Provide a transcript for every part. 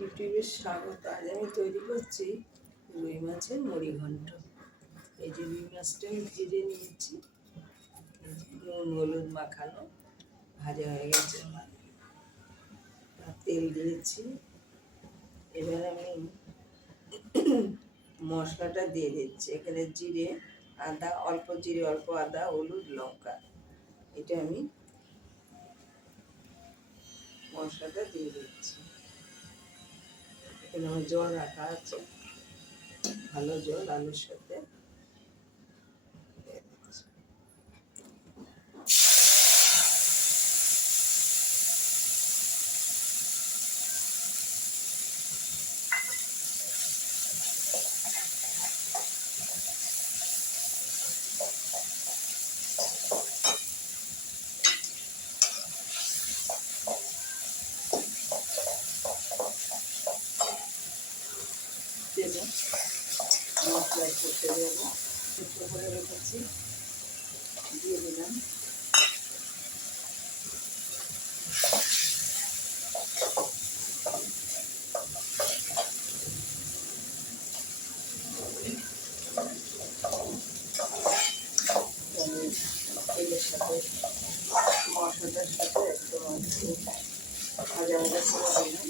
ইউটিউবে স্বাগত। আজ আমি তৈরি করছি রুই মাছের মুড়ি ঘন্ট। এই যে রুই মাছটা আমি ভেজে নিয়েছি, নুন হলুদ মাখানো, ভাজা হয়ে গেছে আমার। তেল দিয়েছি। এবার আমি মশলাটা দিয়ে দিচ্ছি। এখানে জিরে, আদা, অল্প জিরে, অল্প আদা, হলুদ, লঙ্কা, এটা আমি মশলাটা দিয়ে দিচ্ছি। এখানে আমার জল রাখা আছে, ভালো জল, আলুর সাথে দিয়ে দিচ্ছি। দেবো মশলা করতে দেবো, শুকনো করে রেখেছি, দিয়ে দিলাম। তেলের সাথে মশলাটার সাথে একদম একটু ভাজা ভাজা করে দিলাম।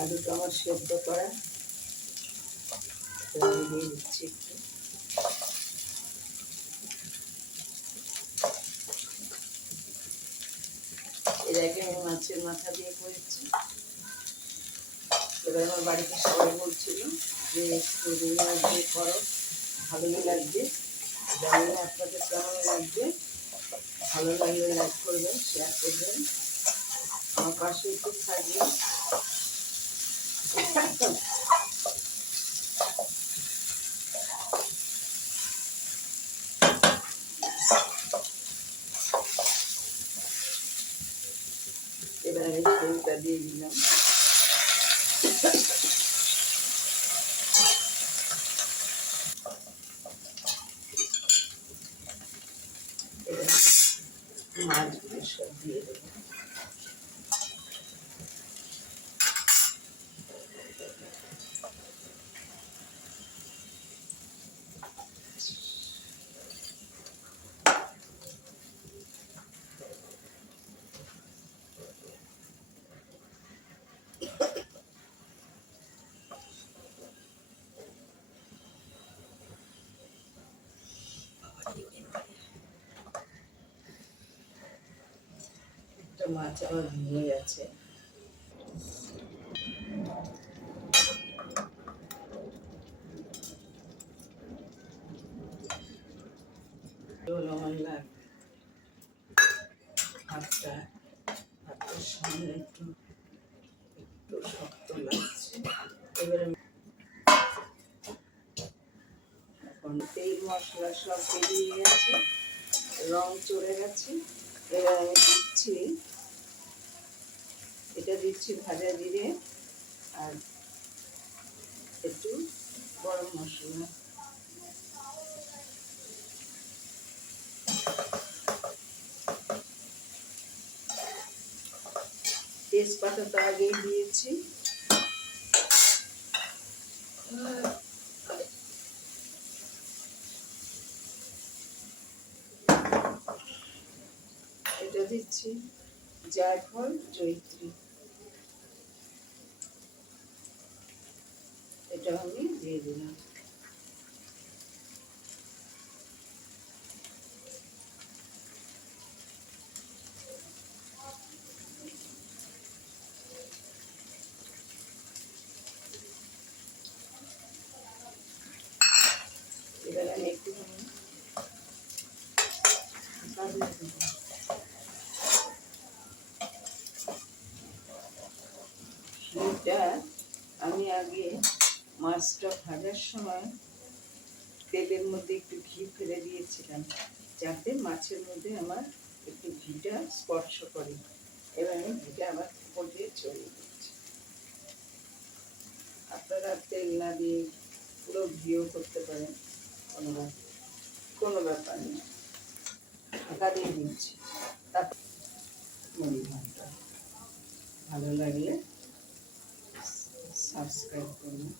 আলুটা আমার সেদ্ধ করা, দিয়ে দিচ্ছি একটু। এর আগে আমি মাছের মাথা দিয়ে করেছি। এবার আমার বাড়িতে সবাই বলছিল যে একটু রুই মাছ দিয়ে করো, ভালোই লাগবে। জানি না আপনাদের কেমন লাগবে। ভালো লাগলে লাইক করবেন, শেয়ার করবেন, আমার পাশে একটু থাকবেন। এবার আমি সরুটা দিয়ে দিলাম। এবার মাছগুলো সব দিয়ে দেবো। একটা মাছ আমার ভেঙে গেছে। জল আমার লাগবে। হাতটার সামনে একটু একটু শক্ত লাগছে। এবারে এখন তেল মশলা সব বেরিয়ে গেছে, রং চড়ে গেছে। এবার আমি দিচ্ছি, এটা দিচ্ছি ভাজা জিরে আর একটু গরম মশলা। তেজপাতা তো আগেই দিয়েছি। এটা দিচ্ছি জায়ফল, জয়িত্রী, এটা আমি দিয়ে দিলাম। এবার আমি একটুখানি ঘিটা আমি আগে মাছটা ভাজার সময় তেলের মধ্যে একটু ঘি ফেলে দিয়েছিলাম যাতে মাছের মধ্যে আমার একটু ঘিটা স্পর্শ করে। এবার আমি ঘিটা আবার উপর দিয়ে ছড়িয়ে দিচ্ছি। আপনারা তেল না দিয়ে পুরো ঘিও করতে পারেন, কোনো ব্যাপার নেই। ঢাকা দিয়ে দিচ্ছি। তারপর মুড়ি ঘন্ট ভালো লাগলে সাবস্ক্রাইব করুন।